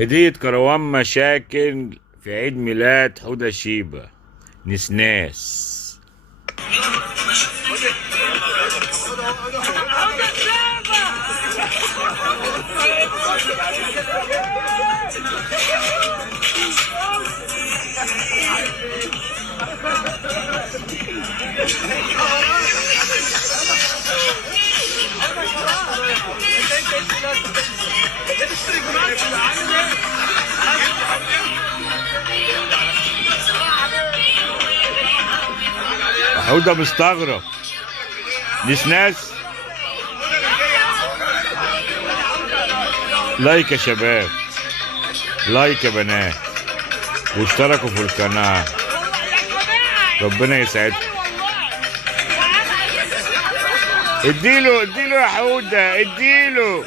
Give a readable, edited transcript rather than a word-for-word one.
هدية كروان مشاكل في عيد ميلاد حودة شيبة نسناس. حودة مستغرب. نسناس لايك يا شباب، لايك يا بنات، واشتركوا في القناة. ربنا يسعدكم. اديله يا حودة، اديله.